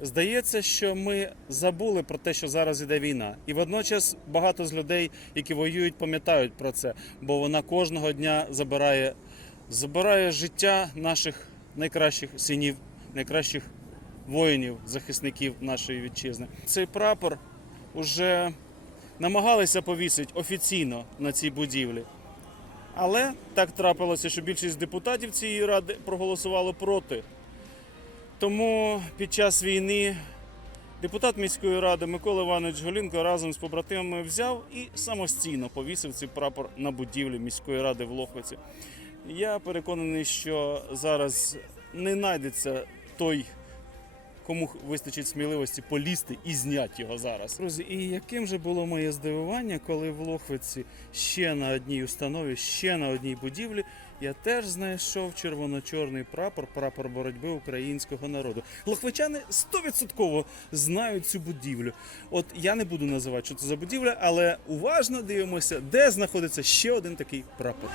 Здається, що ми забули про те, що зараз іде війна, і водночас багато з людей, які воюють, пам'ятають про це, бо вона кожного дня забирає, забирає життя наших найкращих синів, найкращих воїнів, захисників нашої вітчизни. Цей прапор уже намагалися повісити офіційно на цій будівлі. Але так трапилося, що більшість депутатів цієї ради проголосувало проти. Тому під час війни депутат міської ради Микола Іванович Голінко разом з побратимами взяв і самостійно повісив цей прапор на будівлі міської ради в Лохвиці. Я переконаний, що зараз не знайдеться той, кому вистачить сміливості полізти і зняти його зараз. Друзі, і яким же було моє здивування, коли в Лохвиці ще на одній установі, ще на одній будівлі я теж знайшов червоно-чорний прапор, прапор боротьби українського народу. Лохвичани стовідсотково знають цю будівлю. От я не буду називати, що це за будівля, але уважно дивимося, де знаходиться ще один такий прапор.